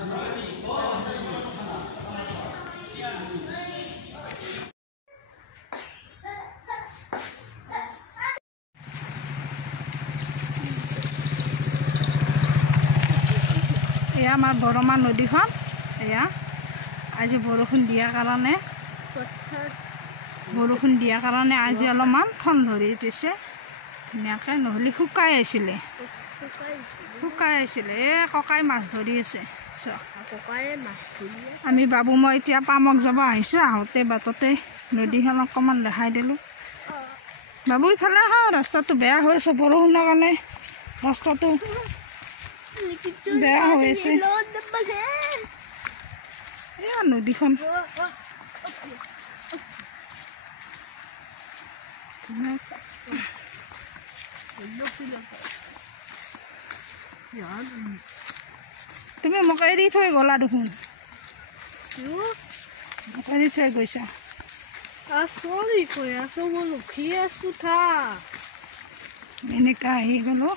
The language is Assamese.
এয়া আমাৰ বৰমা নদীখন এয়া আজি বৰষুণ দিয়াৰ কাৰণে আজি অলপমান ঠন ধৰি উঠিছে ধুনীয়াকৈ নহ'লে শুকাই আছিলে এই ককাই মাছ ধৰি আছে আমি বাবু মই এতিয়া পামক যাব আহিছোঁ আহোঁতে বাটতে নদীখন অকণমান দেখাই দিলোঁ বাবু ইফালে আহা ৰাস্তাটো বেয়া হৈ আছে বৰষুণৰ কাৰণে ৰাস্তাটো বেয়া হৈ আছে এয়া নদীখন তুমি মোক এৰি থৈ গ'লা দেখোন এৰি থৈ গৈছা এনেকা আহি গ'লো